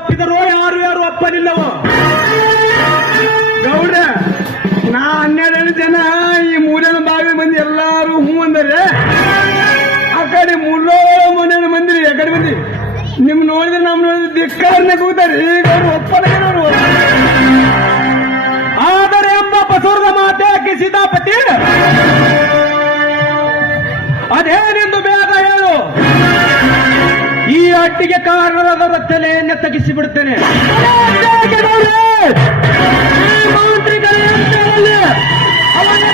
ಒಪ್ಪಿದರೋ ಯಾರು ಯಾರು ಒಪ್ಪಲಿಲ್ಲವೋ? ಗೌಡ್ರ ನಾ 12 ಜನ ಈ ಮೂರನ ಬಾವಿ ಮಂದಿ ಎಲ್ಲಾರು ಹೂ ಅಂದರೆ ಆ ಕಡೆ ಮೂರನೇ ಮಂದಿ ಆ ಕಡೆ ಮಂದಿ ನಿಮ್ ನೋಡಿದ್ರೆ ನಮ್ ನೋಡಿದ್ರೆ ಧಿಕ್ಕಾರನೆ ಕೂತಾರೆ. ಈಗ ಅವ್ರು ಒಪ್ಪನವರು. ಆದರೆ ಎಂಬ ಬಸವರದ ಮಾತೆ ಆಕೆ ಸೀತಾಪತಿ ಅದೇನೆಂದು ಬೇಗ ಹೇಳು. ಈ ಅಡ್ಡಿಗೆ ಕಾರಣರಾದವರ ತಲೆಯನ್ನೇ ತಗ್ಗಿಸಿ ಬಿಡುತ್ತೇನೆ. ಮಂತ್ರಿಗಳೇ ಅವನ